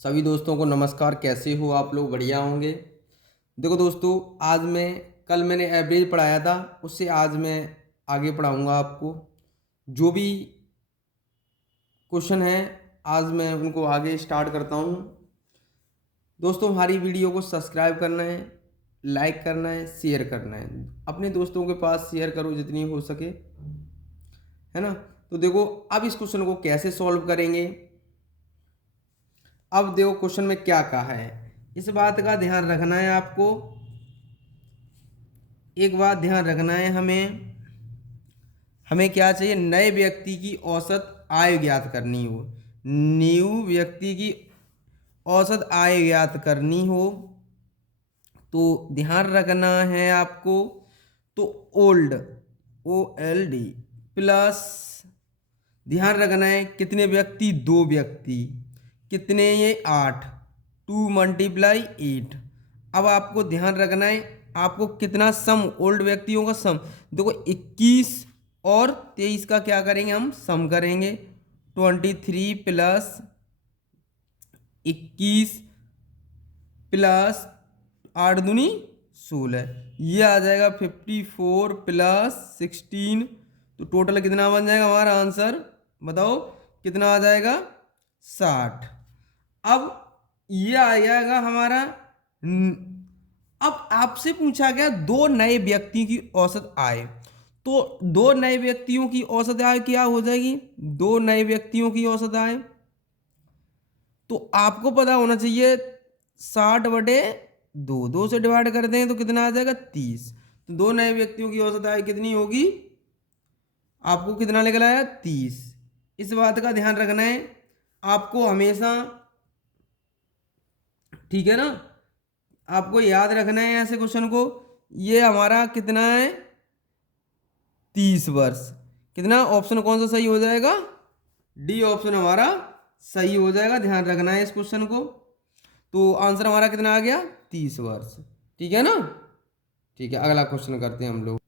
सभी दोस्तों को नमस्कार। कैसे हो आप लोग? बढ़िया होंगे। देखो दोस्तों, आज मैं कल मैंने एवरेज पढ़ाया था, उससे आज मैं आगे पढ़ाऊंगा आपको। जो भी क्वेश्चन है आज मैं उनको आगे स्टार्ट करता हूँ। दोस्तों, हमारी वीडियो को सब्सक्राइब करना है, लाइक करना है, शेयर करना है। अपने दोस्तों के पास शेयर करो जितनी हो सके, है ना। तो देखो, अब इस क्वेश्चन को कैसे सॉल्व करेंगे। अब देखो क्वेश्चन में क्या कहा है, इस बात का ध्यान रखना है आपको। एक बात ध्यान रखना है, हमें हमें क्या चाहिए, नए व्यक्ति की औसत आय ज्ञात करनी हो। न्यू व्यक्ति की औसत आय ज्ञात करनी हो तो ध्यान रखना है आपको। तो ओल्ड, OLD प्लस, ध्यान रखना है कितने व्यक्ति, 2 व्यक्ति, कितने ये 8, 2 × 8। अब आपको ध्यान रखना है, आपको कितना सम, ओल्ड व्यक्तियों का सम। देखो 21 और 23 का क्या करेंगे, हम सम करेंगे। 23 प्लस 21 प्लस 8 दूनी 16, ये आ जाएगा 54 प्लस 16। तो टोटल कितना बन जाएगा हमारा आंसर, बताओ कितना आ जाएगा, 60। अब ये आ जाएगा हमारा अब आपसे पूछा गया 2 नए व्यक्तियों की औसत आय। तो 2 नए व्यक्तियों की औसत आय क्या हो जाएगी, 2 नए व्यक्तियों की औसत आय। तो आपको पता होना चाहिए 60/2, 2 से डिवाइड करते हैं तो कितना आ जाएगा, 30। तो 2 नए व्यक्तियों की औसत आय कितनी होगी, आपको कितना निकला है, 30। इस बात का ध्यान रखना है आपको हमेशा, ठीक है ना। आपको याद रखना है ऐसे क्वेश्चन को। ये हमारा कितना है, 30 वर्ष। कितना, ऑप्शन कौन सा सही हो जाएगा, डी ऑप्शन हमारा सही हो जाएगा। ध्यान रखना है इस क्वेश्चन को। तो आंसर हमारा कितना आ गया, 30 वर्ष। ठीक है ना। ठीक है, अगला क्वेश्चन करते हैं हम लोग।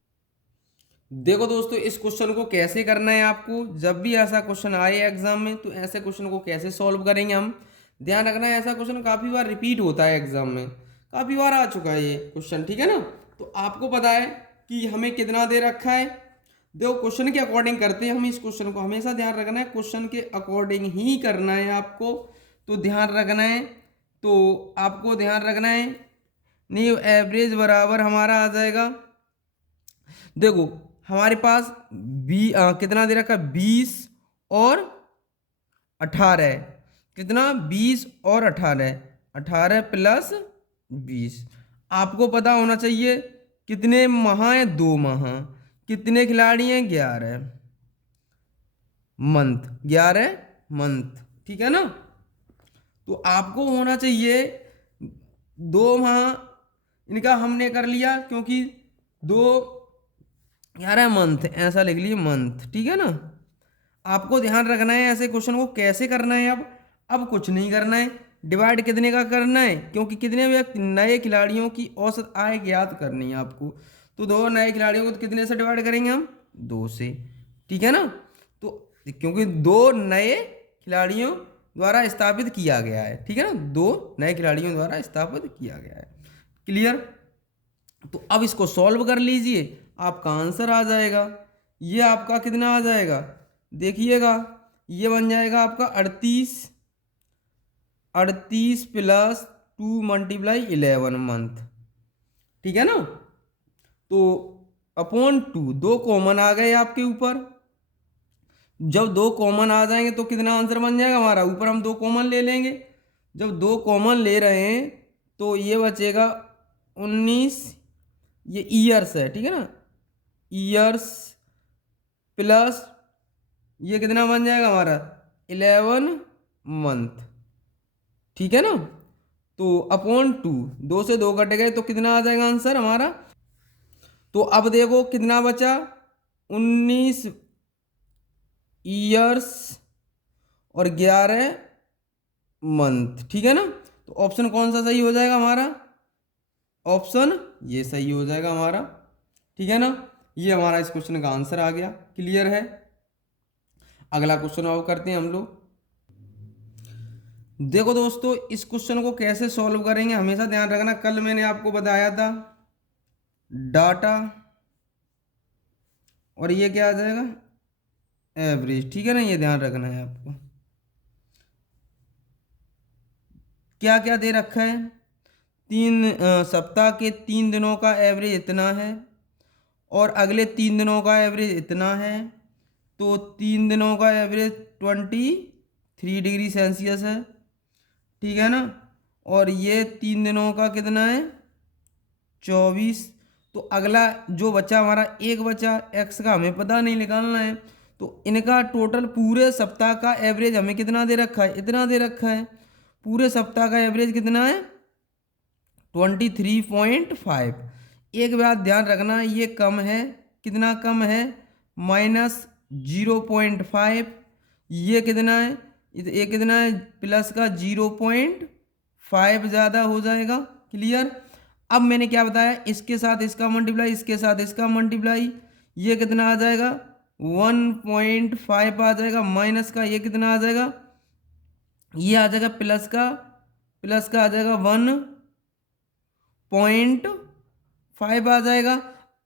देखो दोस्तों, इस क्वेश्चन को कैसे करना है आपको, जब भी ऐसा क्वेश्चन आए एग्जाम में तो ऐसे क्वेश्चन को कैसे सॉल्व करेंगे हम। ध्यान रखना है, ऐसा क्वेश्चन काफ़ी बार रिपीट होता है एग्जाम में, काफ़ी बार आ चुका है ये क्वेश्चन, ठीक है ना। तो आपको पता है कि हमें कितना दे रखा है। देखो क्वेश्चन के अकॉर्डिंग करते हैं हम इस क्वेश्चन को, हमेशा ध्यान रखना है क्वेश्चन के अकॉर्डिंग ही करना है आपको। तो ध्यान रखना है, तो आपको ध्यान रखना है, न्यू एवरेज बराबर हमारा आ जाएगा। देखो हमारे पास कितना दे रखा है, 20 और 18। कितना, 20 और 18, 18 प्लस 20। आपको पता होना चाहिए कितने माह हैं, 2 माह। कितने खिलाड़ी हैं, 11 मंथ, 11 मंथ, ठीक है ना। तो आपको होना चाहिए 2 माह, इनका हमने कर लिया क्योंकि 2 11 मंथ ऐसा लिख लिए मंथ, ठीक है ना। आपको ध्यान रखना है ऐसे क्वेश्चन को कैसे करना है। अब कुछ नहीं करना है, डिवाइड कितने का करना है, क्योंकि कितने व्यक्ति, नए खिलाड़ियों की औसत आय ज्ञात करनी है आपको। तो 2 नए खिलाड़ियों को कितने से डिवाइड करेंगे हम, 2 से, ठीक है ना। तो क्योंकि 2 नए खिलाड़ियों द्वारा स्थापित किया गया है, ठीक है ना, 2 नए खिलाड़ियों द्वारा स्थापित किया गया है। क्लियर। तो अब इसको सॉल्व कर लीजिए, आपका आंसर आ जाएगा। ये आपका कितना आ जाएगा, देखिएगा, ये बन जाएगा आपका 38, 38 प्लस 2 × 11 मंथ, ठीक है ना। तो अपॉन 2, 2 कॉमन आ गए आपके ऊपर। जब 2 कॉमन आ जाएंगे तो कितना आंसर बन जाएगा हमारा, ऊपर हम 2 कॉमन ले लेंगे। जब 2 कॉमन ले रहे हैं तो ये बचेगा 19, ये ईयर्स है, ठीक है ना, ईयर्स प्लस ये कितना बन जाएगा हमारा, 11 मंथ, ठीक है ना। तो अपॉन 2, 2 से 2 कट गए तो कितना आ जाएगा आंसर हमारा। तो अब देखो कितना बचा, 19 ईयर्स और 11 मंथ, ठीक है ना। तो ऑप्शन कौन सा सही हो जाएगा हमारा, ऑप्शन ये सही हो जाएगा हमारा, ठीक है ना। ये हमारा इस क्वेश्चन का आंसर आ गया। क्लियर है। अगला क्वेश्चन और करते हैं हम लोग। देखो दोस्तों, इस क्वेश्चन को कैसे सॉल्व करेंगे हमेशा ध्यान रखना। कल मैंने आपको बताया था डाटा, और ये क्या आ जाएगा, एवरेज। ठीक है ना, ये ध्यान रखना है आपको। क्या क्या दे रखा है, सप्ताह के 3 दिनों का एवरेज इतना है, और अगले 3 दिनों का एवरेज इतना है। तो 3 दिनों का एवरेज 23 डिग्री सेल्सियस है। ठीक है ना, और ये 3 दिनों का कितना है, 24। तो अगला जो बचा हमारा एक बचा एक्स का, हमें पता नहीं, निकालना है। तो इनका टोटल पूरे सप्ताह का एवरेज हमें कितना दे रखा है, इतना दे रखा है। पूरे सप्ताह का एवरेज कितना है, 23.5। एक बात ध्यान रखना, ये कम है, कितना कम है, -0.5। ये कितना है, ये कितना है, प्लस का 0.5 ज़्यादा हो जाएगा। क्लियर। अब मैंने क्या बताया, इसके साथ इसका मल्टीप्लाई, इसके साथ इसका मल्टीप्लाई, ये कितना आ जाएगा, 1.5 आ जाएगा। माइनस का ये कितना आ जाएगा, ये आ जाएगा प्लस का आ जाएगा 1.5 आ जाएगा।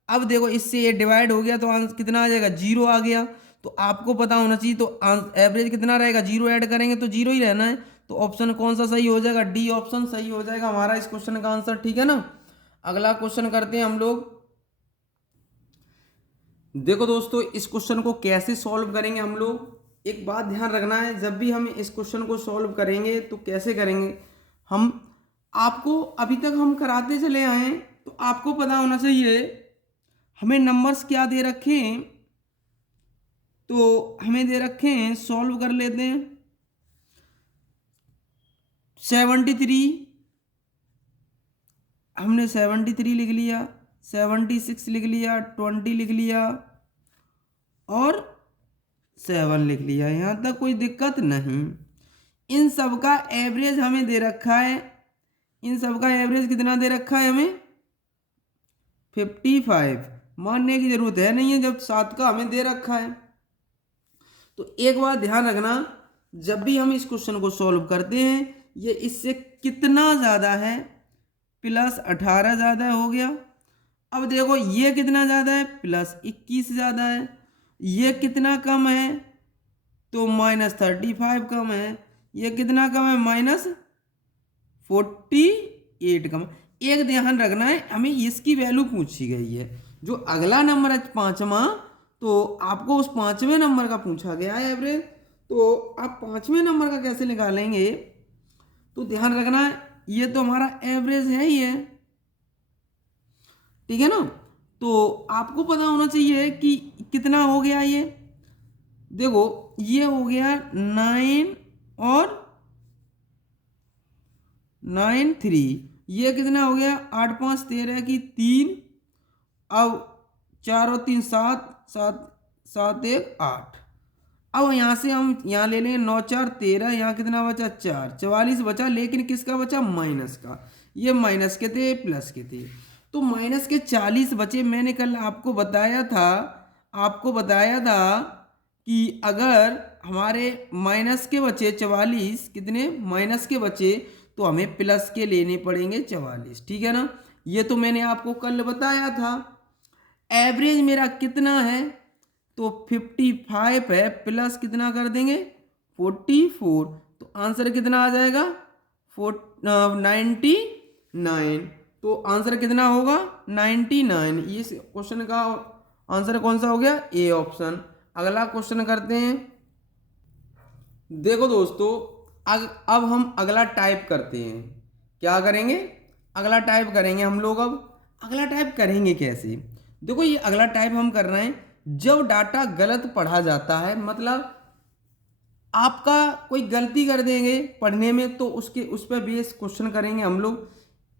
अब देखो, इससे ये डिवाइड हो गया तो आंसर कितना आ जाएगा, 0 आ गया। तो आपको पता होना चाहिए, तो एवरेज कितना रहेगा, 0 ऐड करेंगे तो 0 ही रहना है। तो ऑप्शन कौन सा सही हो जाएगा, डी ऑप्शन सही हो जाएगा हमारा इस क्वेश्चन का आंसर। ठीक है ना। अगला क्वेश्चन करते हैं हम लोग। देखो दोस्तों, इस क्वेश्चन को कैसे सॉल्व करेंगे हम लोग, एक बात ध्यान रखना है, जब भी हम इस क्वेश्चन को सॉल्व करेंगे तो कैसे करेंगे हम, आपको अभी तक हम कराते चले आए हैं, तो आपको पता होना चाहिए हमें नंबर्स क्या दे रखे हैं। तो हमें दे रखे हैं, सॉल्व कर लेते हैं। 73, हमने 73 लिख लिया, 76 लिख लिया, 20 लिख लिया, और 7 लिख लिया। यहाँ तक कोई दिक्कत नहीं। इन सब का एवरेज हमें दे रखा है, इन सब का एवरेज कितना दे रखा है हमें, 55। मानने की जरूरत है नहीं है, जब 7 का हमें दे रखा है। तो एक बात ध्यान रखना, जब भी हम इस क्वेश्चन को सॉल्व करते हैं, ये इससे कितना ज़्यादा है, +18 ज़्यादा हो गया। अब देखो, ये कितना ज़्यादा है, +21 ज़्यादा है। ये कितना कम है, तो -35 कम है। ये कितना कम है, -48 कम। एक ध्यान रखना है, हमें इसकी वैल्यू पूछी गई है। जो अगला नंबर है 5वां, तो आपको उस 5वें नंबर का पूछा गया है एवरेज। तो आप 5वें नंबर का कैसे निकालेंगे, तो ध्यान रखना है, ये तो हमारा एवरेज है ही है। ठीक है ना। तो आपको पता होना चाहिए कि कितना हो गया ये। देखो, ये हो गया 9 और 9 3, ये कितना हो गया, 8 5 13 की 3, अब 4 और 3 7 7 7 1 8। अब यहाँ से हम यहाँ ले लेंगे 9 4 13, यहाँ कितना बचा, 4 44 बचा, लेकिन किसका बचा, माइनस का। ये माइनस के थे, प्लस के थे, तो माइनस के 40 बचे। मैंने कल आपको बताया था कि अगर हमारे माइनस के बचे 44, कितने माइनस के बचे, तो हमें प्लस के लेने पड़ेंगे 44। ठीक है ना, ये तो मैंने आपको कल बताया था। एवरेज मेरा कितना है, तो 55 है, प्लस कितना कर देंगे, 44। तो आंसर कितना आ जाएगा, 99। तो आंसर कितना होगा, 99। इस क्वेश्चन का आंसर कौन सा हो गया, ए ऑप्शन। अगला क्वेश्चन करते हैं। देखो दोस्तों, अब हम अगला टाइप करते हैं। क्या करेंगे, अगला टाइप करेंगे हम लोग। अब अगला टाइप करेंगे कैसे, देखो, ये अगला टाइप हम कर रहे हैं जब डाटा गलत पढ़ा जाता है, मतलब आपका कोई गलती कर देंगे पढ़ने में, तो उस पर बेस क्वेश्चन करेंगे हम लोग।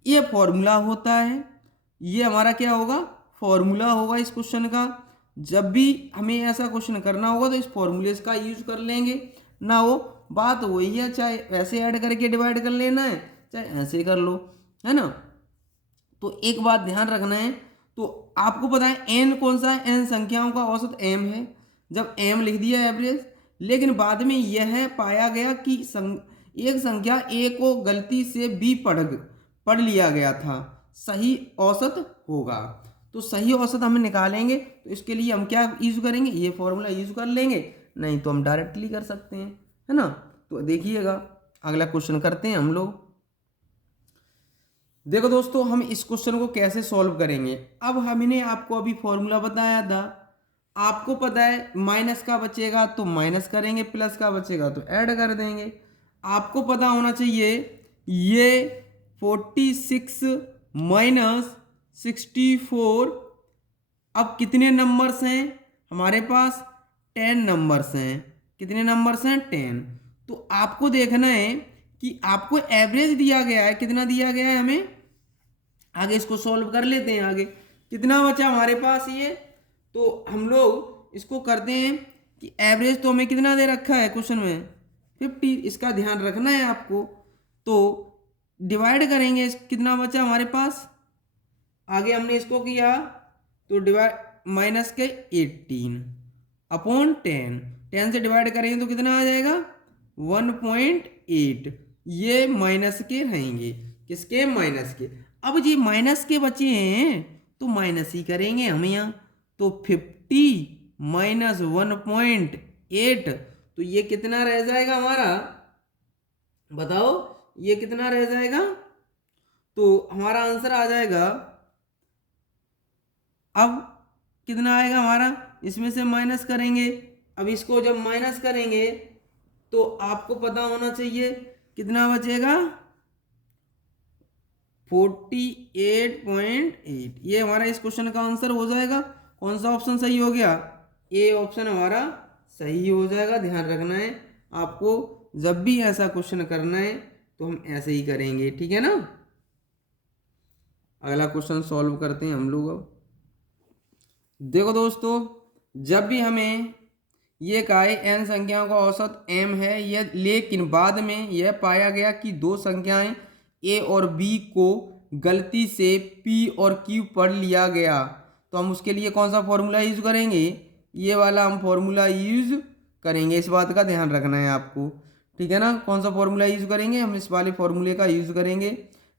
ये फॉर्मूला होता है, ये हमारा क्या होगा, फॉर्मूला होगा इस क्वेश्चन का। जब भी हमें ऐसा क्वेश्चन करना होगा तो इस फॉर्मूले का यूज कर लेंगे ना। हो बात वही है, चाहे ऐसे ऐड करके डिवाइड कर लेना है, चाहे ऐसे कर लो, है ना। तो एक बात ध्यान रखना है, तो आपको पता है एन कौन सा है, एन संख्याओं का औसत एम है। जब एम लिख दिया एवरेज, लेकिन बाद में यह पाया गया कि एक संख्या ए को गलती से बी पढ़ लिया गया था, सही औसत होगा। तो सही औसत हमें निकालेंगे तो इसके लिए हम क्या यूज करेंगे, ये फॉर्मूला यूज कर लेंगे, नहीं तो हम डायरेक्टली कर सकते हैं, है ना। तो देखिएगा अगला क्वेश्चन करते हैं हम लोग। देखो दोस्तों हम इस क्वेश्चन को कैसे सॉल्व करेंगे। अब हमने आपको अभी फॉर्मूला बताया था, आपको पता है माइनस का बचेगा तो माइनस करेंगे, प्लस का बचेगा तो ऐड कर देंगे। आपको पता होना चाहिए ये 46 माइनस 64, अब कितने नंबर्स हैं हमारे पास, 10 नंबर्स हैं। कितने नंबर्स हैं, 10। तो आपको देखना है कि आपको एवरेज दिया गया है, कितना दिया गया है हमें। आगे इसको सॉल्व कर लेते हैं। आगे कितना बचा हमारे पास ये, तो हम लोग इसको करते हैं कि एवरेज तो हमें कितना दे रखा है क्वेश्चन में, 50। इसका ध्यान रखना है आपको। तो डिवाइड करेंगे, कितना बचा हमारे पास, आगे हमने इसको किया तो डिवाइड माइनस के 18 अपॉन 10, 10 से डिवाइड करेंगे तो कितना आ जाएगा 1.8। ये माइनस के रहेंगे, किसके, माइनस के। अब ये माइनस के बचे हैं तो माइनस ही करेंगे हम यहाँ। तो 50 माइनस 1.8, तो ये कितना रह जाएगा हमारा, बताओ ये कितना रह जाएगा। तो हमारा आंसर आ जाएगा, अब कितना आएगा हमारा, इसमें से माइनस करेंगे। अब इसको जब माइनस करेंगे तो आपको पता होना चाहिए कितना बचेगा, 48.8। ये हमारा इस क्वेश्चन का आंसर हो जाएगा। कौन सा ऑप्शन सही हो गया, ए ऑप्शन हमारा सही हो जाएगा। ध्यान रखना है आपको, जब भी ऐसा क्वेश्चन करना है तो हम ऐसे ही करेंगे, ठीक है ना। अगला क्वेश्चन सॉल्व करते हैं हम लोग। अब देखो दोस्तों, जब भी हमें ये कहा है n संख्याओं का औसत m है, यह लेकिन बाद में यह पाया गया कि दो संख्याएं a और b को गलती से p और q पढ़ लिया गया, तो हम उसके लिए कौन सा फॉर्मूला यूज करेंगे, ये वाला हम फॉर्मूला यूज करेंगे। इस बात का ध्यान रखना है आपको, ठीक है ना। कौन सा फॉर्मूला यूज करेंगे, हम इस वाले फॉर्मूले का यूज करेंगे,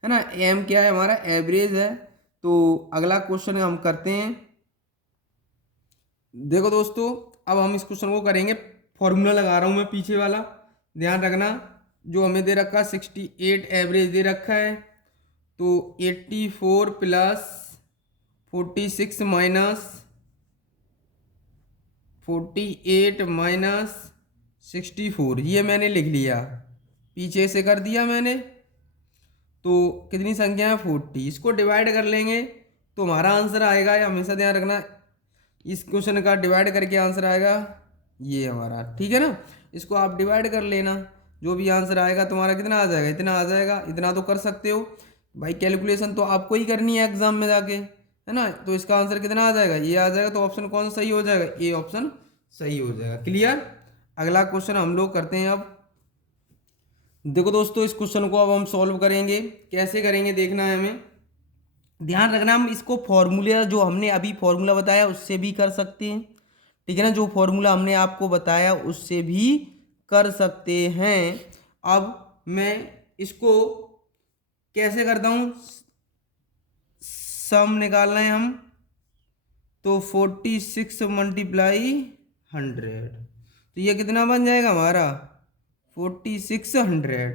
है ना। m क्या है हमारा, एवरेज है। तो अगला क्वेश्चन हम करते हैं। देखो दोस्तों अब हम इस क्वेश्चन को करेंगे, फॉर्मूला लगा रहा हूँ मैं पीछे वाला, ध्यान रखना। जो हमें दे रखा है 68 एवरेज दे रखा है, तो 84 प्लस 46 माइनस 48 माइनस 64, ये मैंने लिख लिया, पीछे से कर दिया मैंने। तो कितनी संख्या है 40, इसको डिवाइड कर लेंगे तो हमारा आंसर आएगा, ये हमेशा ध्यान रखना, इस क्वेश्चन का डिवाइड करके आंसर आएगा ये हमारा, ठीक है ना। इसको आप डिवाइड कर लेना, जो भी आंसर आएगा तुम्हारा कितना आ जाएगा, इतना आ जाएगा। इतना तो कर सकते हो भाई, कैलकुलेशन तो आपको ही करनी है एग्जाम में जाके, है ना। तो इसका आंसर कितना आ जाएगा, ये आ जाएगा। तो ऑप्शन कौन सा सही हो जाएगा, ए ऑप्शन सही हो जाएगा। क्लियर। अगला क्वेश्चन हम लोग करते हैं। अब देखो दोस्तों इस क्वेश्चन को अब हम सॉल्व करेंगे, कैसे करेंगे देखना है हमें। ध्यान रखना, हम इसको फॉर्मूला जो हमने अभी फॉर्मूला बताया उससे भी कर सकते हैं, ठीक है ना। जो फॉर्मूला हमने आपको बताया उससे भी कर सकते हैं। अब मैं इसको कैसे करता हूँ, सम निकालना है हम, तो 46 मल्टीप्लाई 100, तो ये कितना बन जाएगा हमारा 4600।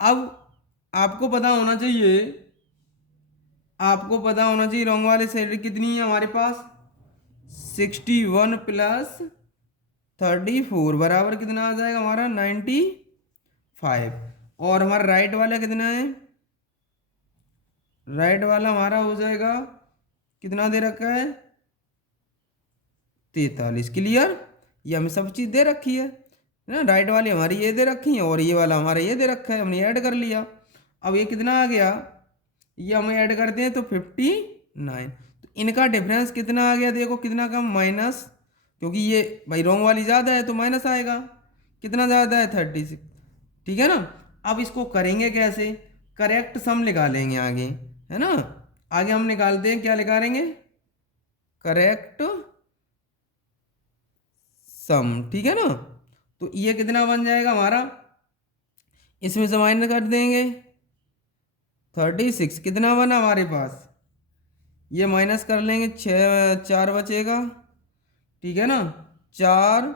अब आपको पता होना चाहिए, आपको पता होना चाहिए रॉन्ग वाले साइड कितनी है हमारे पास, 61 प्लस 34 बराबर कितना आ जाएगा हमारा 95। और हमारा राइट वाला कितना है, राइट वाला हमारा हो जाएगा, कितना दे रखा है 43। क्लियर। ये हमें सब चीज़ दे रखी है ना, राइट वाली हमारी ये दे रखी है और ये वाला हमारा ये दे रखा है, हमने ऐड कर लिया। अब ये कितना आ गया, ये हम ऐड करते हैं तो 59। तो इनका डिफरेंस कितना आ गया, देखो कितना कम, माइनस, क्योंकि ये भाई रॉन्ग वाली ज़्यादा है तो माइनस आएगा। कितना ज़्यादा है 36, ठीक है ना। अब इसको करेंगे कैसे, करेक्ट सम निकालेंगे आगे, है ना। आगे हम निकालते हैं, क्या निकालेंगे, करेक्ट सम, ठीक है ना। तो ये कितना बन जाएगा हमारा, इसमें से माइनस कर देंगे 36, कितना बना हमारे पास, ये माइनस कर लेंगे, 4 बचेगा, ठीक है ना, 4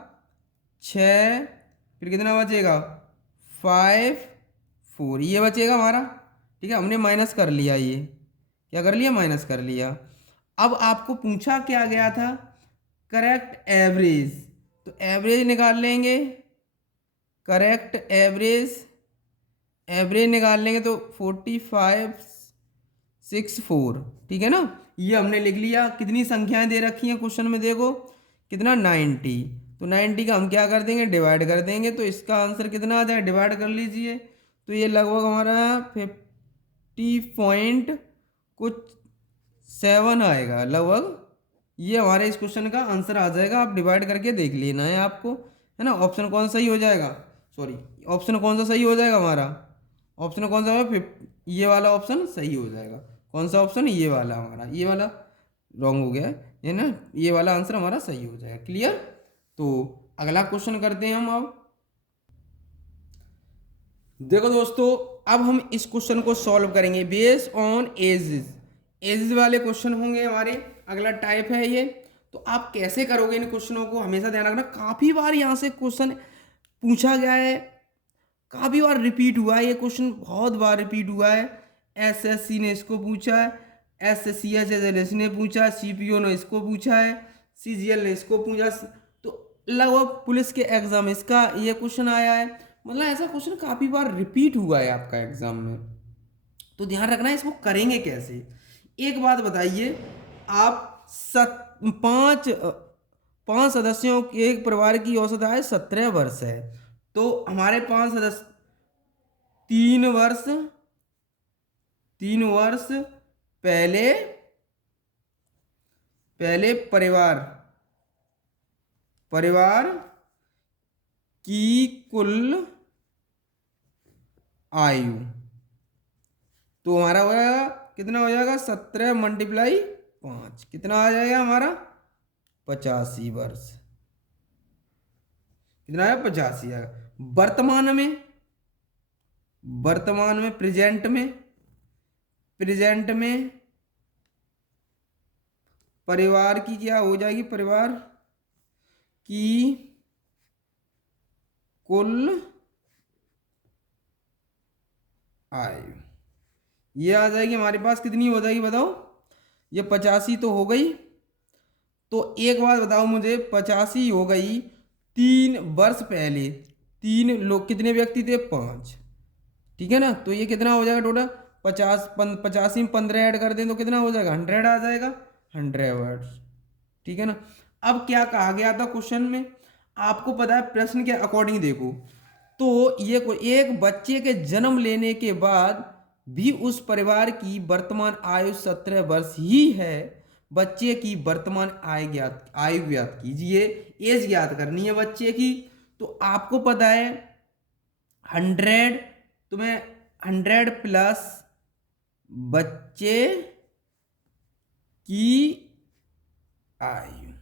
6, फिर कितना बचेगा 5 4, ये बचेगा हमारा। ठीक है, हमने माइनस कर लिया, ये क्या कर लिया, माइनस कर लिया। अब आपको पूछा क्या गया था, करेक्ट एवरेज, तो एवरेज निकाल लेंगे, करेक्ट एवरेज, एवरेज निकाल लेंगे तो 4564, ठीक है ना। ये हमने लिख लिया। कितनी संख्याएं दे रखी हैं क्वेश्चन में, देखो कितना 90, तो 90 का हम क्या कर देंगे, डिवाइड कर देंगे, तो इसका आंसर कितना आ जाए, डिवाइड कर लीजिए, तो ये लगभग हमारा 50 पॉइंट कुछ 7 आएगा लगभग। ये हमारे इस क्वेश्चन का आंसर आ जाएगा, आप डिवाइड करके देख लेना है आपको, है ना। ऑप्शन कौन सा सही हो जाएगा, सॉरी, ऑप्शन कौन सा सही हो जाएगा हमारा, ऑप्शन कौन सा है, ये वाला ऑप्शन सही हो जाएगा। कौन सा ऑप्शन, ये वाला हमारा, ये वाला रॉन्ग हो गया है ना, ये वाला आंसर हमारा सही हो जाएगा। क्लियर। तो अगला क्वेश्चन करते हैं हम अब। देखो दोस्तों, अब हम इस क्वेश्चन को सॉल्व करेंगे बेस्ड ऑन एजेस, एजेस वाले क्वेश्चन होंगे हमारे। अगला टाइप है ये। तो आप कैसे करोगे इन क्वेश्चनों को, हमेशा ध्यान रखना, काफी बार यहाँ से क्वेश्चन पूछा गया है, काफी बार रिपीट हुआ है ये क्वेश्चन, बहुत बार रिपीट हुआ है। एसएससी ने इसको पूछा है, एसएससी ने पूछा है, सीपीओ ने इसको पूछा है, सीजीएल ने इसको पूछा, तो लगभग पुलिस के एग्जाम में इसका ये क्वेश्चन आया है। मतलब ऐसा क्वेश्चन काफी बार रिपीट हुआ है आपका एग्जाम में, तो ध्यान रखना है इसको करेंगे कैसे। एक बात बताइए, आप पांच पांच सदस्यों के एक परिवार की औसत आयु 17 वर्ष है, तो हमारे 5 सदस्य 3 वर्ष, 3 वर्ष पहले पहले परिवार परिवार की कुल आयु, तो हमारा हो जाएगा कितना, हो जाएगा 17 मल्टीप्लाई 5, कितना आ जाएगा हमारा 85 वर्ष, कितना आया 85 आएगा। वर्तमान में प्रेजेंट में परिवार की क्या हो जाएगी, परिवार की कुल आयु, ये आ जाएगी हमारे पास, कितनी हो जाएगी बताओ, ये 85 तो हो गई। तो एक बात बताओ मुझे, 85 हो गई, 3 वर्ष पहले 3 लोग कितने व्यक्ति थे, 5, ठीक है ना। तो ये कितना हो जाएगा टोटल, 85 में 15 ऐड कर दें तो कितना हो जाएगा, 100 आ जाएगा, 100 वर्ड्स, ठीक है ना। अब क्या कहा गया था क्वेश्चन में, आपको पता है प्रश्न के अकॉर्डिंग देखो, तो ये एक बच्चे के जन्म लेने के बाद भी उस परिवार की वर्तमान आयु 17 वर्ष ही है। बच्चे की वर्तमान आयु ज्ञात कीजिए, एज ज्ञात करनी है बच्चे की। तो आपको पता है 100, तुम्हें 100 प्लस बच्चे की आयु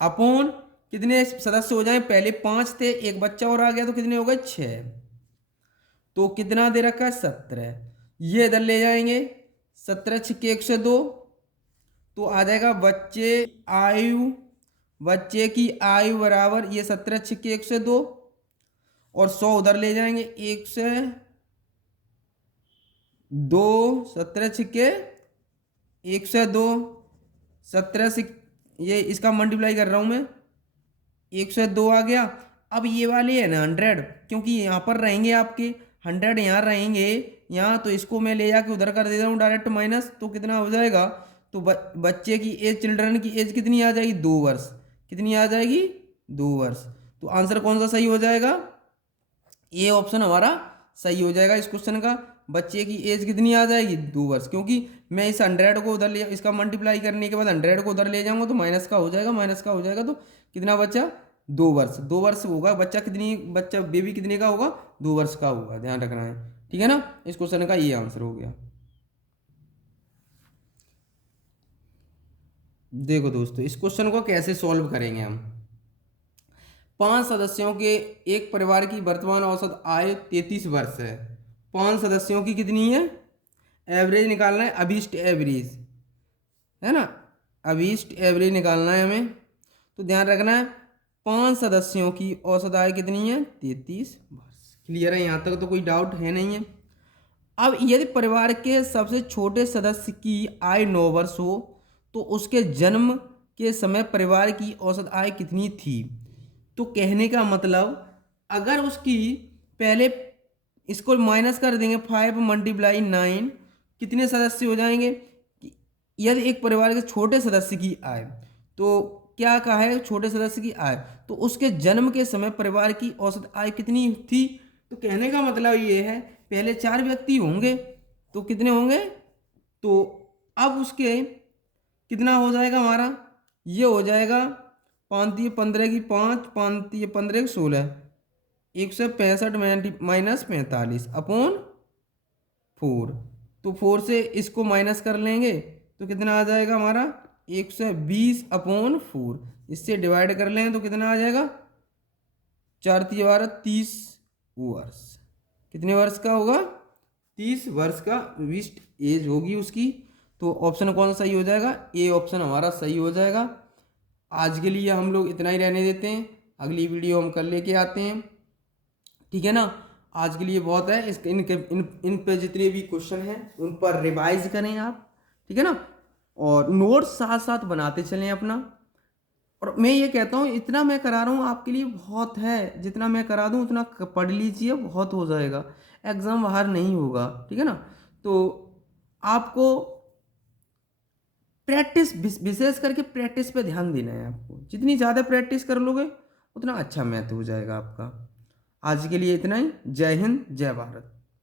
अपॉन कितने सदस्य हो जाए, पहले 5 थे, एक बच्चा और आ गया तो कितने हो गए 6, तो कितना दे रखा है 17, ये इधर ले जाएंगे, 17 छिक्के 102, तो आ जाएगा बच्चे की आयु बराबर ये 17 छिक्के 102, और 100 उधर ले जाएंगे, 102, 17 छिक्के 102, 17 से ये इसका मल्टीप्लाई कर रहा हूं मैं, 102 आ गया। अब ये वाले है ना 100, क्योंकि यहाँ पर रहेंगे आपके 100, यहाँ रहेंगे यहाँ, तो इसको मैं ले जाके उधर कर देता हूँ डायरेक्ट माइनस, तो कितना हो जाएगा, तो बच्चे की एज, चिल्ड्रन की एज कितनी आ जाएगी, 2 वर्ष, कितनी आ जाएगी 2 वर्ष। तो आंसर कौन सा सही हो जाएगा, ये ऑप्शन हमारा सही हो जाएगा इस क्वेश्चन का। बच्चे की एज कितनी आ जाएगी 2 वर्ष, क्योंकि मैं इस 100 को उधर ले, इसका मल्टीप्लाई करने के बाद 100 को उधर ले जाऊंगा तो माइनस का हो जाएगा, माइनस का हो जाएगा, तो कितना बच्चा 2 वर्ष, 2 वर्ष होगा बच्चा, बच्चा बेबी कितने का होगा, 2 वर्ष का होगा, ध्यान रखना है, ठीक है ना। इस क्वेश्चन का ये आंसर हो गया। देखो दोस्तों, इस क्वेश्चन को कैसे सॉल्व करेंगे हम, 5 सदस्यों के एक परिवार की वर्तमान औसत आय 33 वर्ष है। 5 सदस्यों की कितनी है? एवरेज निकालना है, अभिष्ट एवरेज है ना, अभिष्ट एवरेज निकालना है हमें। तो ध्यान रखना है 5 सदस्यों की औसत आय कितनी है? 33 वर्ष। क्लियर है? यहाँ तक तो कोई डाउट है नहीं है। अब यदि परिवार के सबसे छोटे सदस्य की आय 9 वर्ष हो तो उसके जन्म के समय परिवार की औसत आय कितनी थी? तो कहने का मतलब अगर उसकी पहले इसको माइनस कर देंगे 5 मल्टीप्लाई 9, कितने सदस्य हो जाएंगे? यदि एक परिवार के छोटे सदस्य की आय, तो क्या कहा है? छोटे सदस्य की आय, तो उसके जन्म के समय परिवार की औसत आय कितनी थी? तो कहने का मतलब ये है पहले 4 व्यक्ति होंगे तो कितने होंगे? तो अब उसके कितना हो जाएगा हमारा? ये हो जाएगा 5 15 की 5, 5 15 की 16, 165 माइनस 45 अपॉन 4। तो 4 से इसको माइनस कर लेंगे तो कितना आ जाएगा हमारा? 120 अपॉन 4। इससे डिवाइड कर लें तो कितना आ जाएगा? 4 × 12 30 वर्ष। कितने वर्ष का होगा? 30 वर्ष का विस्ट एज होगी उसकी। तो ऑप्शन कौन सा सही हो जाएगा? ए ऑप्शन हमारा सही हो जाएगा। आज के लिए हम लोग इतना ही रहने देते हैं, अगली वीडियो हम कल लेके आते हैं, ठीक है ना। आज के लिए बहुत है। इस इन पे जितने भी क्वेश्चन हैं उन पर रिवाइज करें आप, ठीक है ना, और नोट्स साथ साथ बनाते चलें अपना। और मैं ये कहता हूँ इतना मैं करा रहा हूँ आपके लिए बहुत है, जितना मैं करा दूँ उतना पढ़ लीजिए, बहुत हो जाएगा, एग्ज़ाम बाहर नहीं होगा, ठीक है ना। तो आपको प्रैक्टिस, विशेष करके प्रैक्टिस पे ध्यान देना है आपको। जितनी ज़्यादा प्रैक्टिस कर लोगे उतना अच्छा मैथ हो जाएगा आपका। आज के लिए इतना ही। जय हिंद, जय भारत।